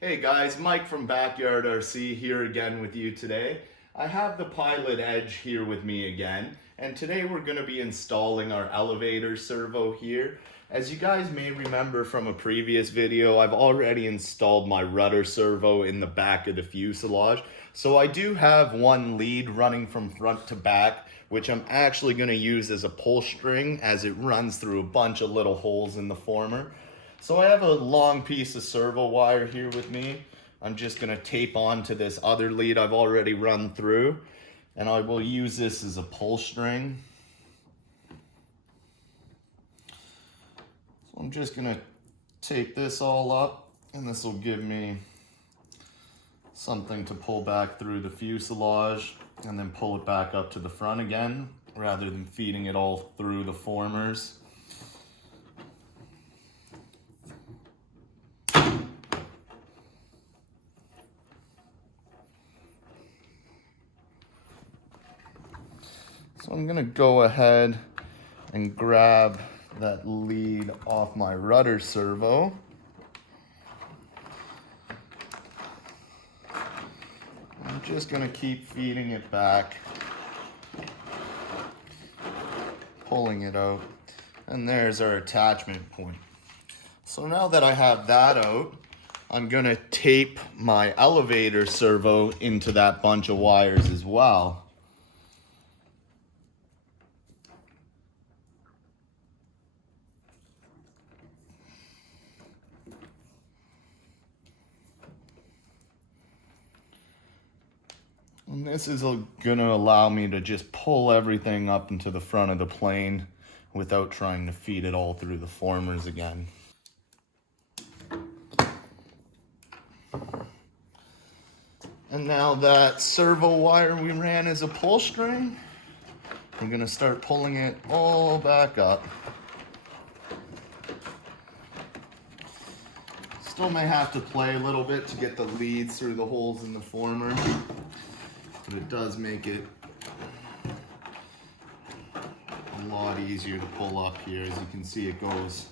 Hey guys, Mike from Backyard RC here again with you today. I have the Pilot Edge here with me again, and today we're going to be installing our elevator servo here. As you guys may remember from a previous video, I've already installed my rudder servo in the back of the fuselage. So I do have one lead running from front to back, which I'm actually going to use as a pull string as it runs through a bunch of little holes in the former. So I have a long piece of servo wire here with me. I'm just going to tape onto this other lead I've already run through, and I will use this as a pull string. So I'm just going to tape this all up, and this will give me something to pull back through the fuselage and then pull it back up to the front again rather than feeding it all through the formers. So I'm gonna go ahead and grab that lead off my rudder servo. I'm just gonna keep feeding it back, pulling it out, and there's our attachment point. So now that I have that out, I'm gonna tape my elevator servo into that bunch of wires as well. And this is gonna allow me to just pull everything up into the front of the plane without trying to feed it all through the formers again. And now that servo wire we ran as a pull string, we're gonna start pulling it all back up. Still may have to play a little bit to get the leads through the holes in the former, but it does make it a lot easier to pull up here. As you can see, it goes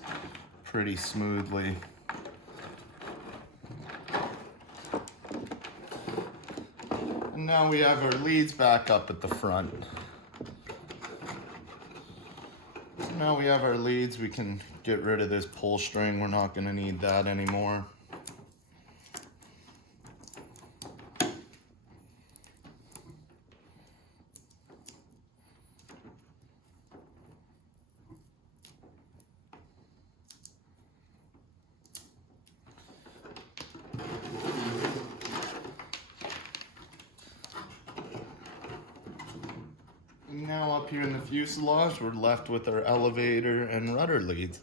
pretty smoothly. And now we have our leads back up at the front. So now we have our leads, we can get rid of this pull string. We're not going to need that anymore. Now up here in the fuselage, we're left with our elevator and rudder leads.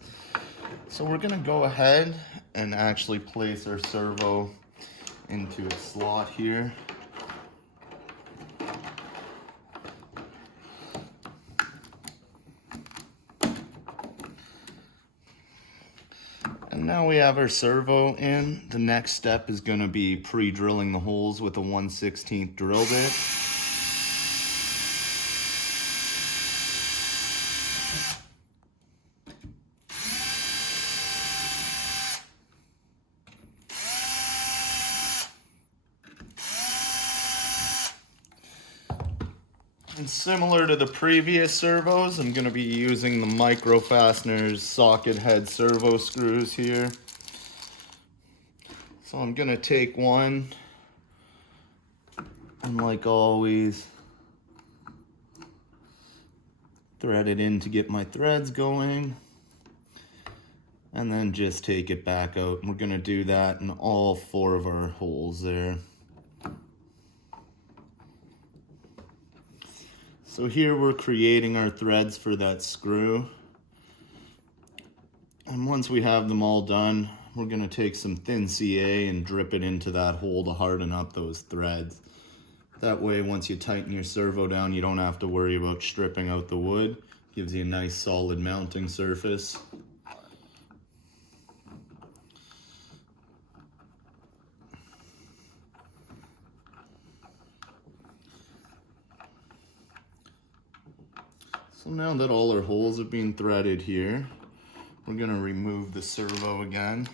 So we're gonna go ahead and actually place our servo into a slot here. And now we have our servo in. The next step is gonna be pre-drilling the holes with a 1/16 drill bit. And similar to the previous servos, I'm going to be using the Micro Fasteners socket head servo screws here. So I'm going to take one, and like always, thread it in to get my threads going, and then just take it back out. And we're going to do that in all 4 of our holes there. So here we're creating our threads for that screw. And once we have them all done, we're gonna take some thin CA and drip it into that hole to harden up those threads. That way, once you tighten your servo down, you don't have to worry about stripping out the wood. Gives you a nice solid mounting surface. So now that all our holes have been threaded here, we're gonna remove the servo again.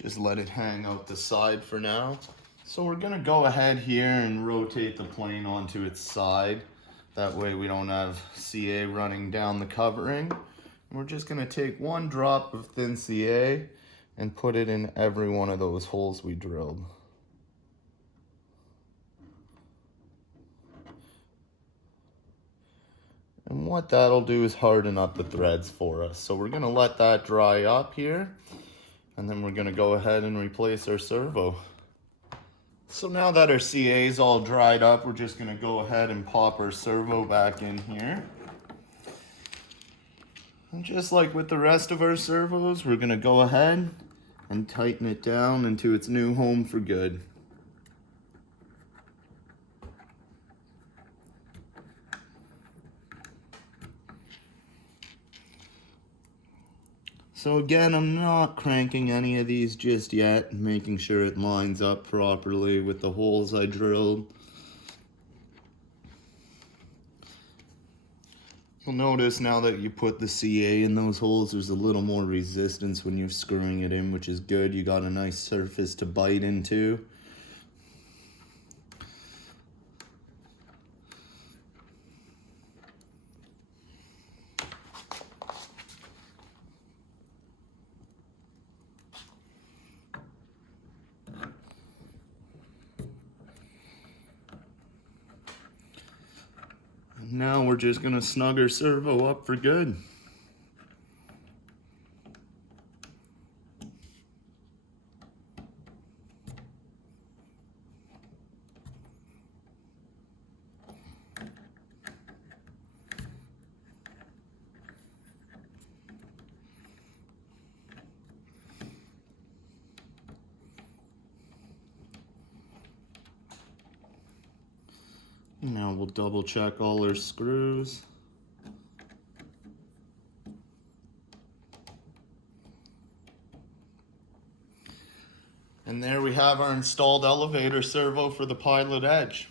Just let it hang out the side for now. So we're gonna go ahead here and rotate the plane onto its side. That way we don't have CA running down the covering. We're just gonna take one drop of thin CA and put it in every one of those holes we drilled. And what that'll do is harden up the threads for us. So we're gonna let that dry up here, and then we're gonna go ahead and replace our servo. So now that our CA is all dried up, we're just gonna go ahead and pop our servo back in here. And just like with the rest of our servos, we're gonna go ahead and tighten it down into its new home for good. So again, I'm not cranking any of these just yet, making sure it lines up properly with the holes I drilled. You'll notice now that you put the CA in those holes, there's a little more resistance when you're screwing it in, which is good. You got a nice surface to bite into. Now we're just gonna snug our servo up for good. Now we'll double check all our screws. And there we have our installed elevator servo for the Pilot Edge.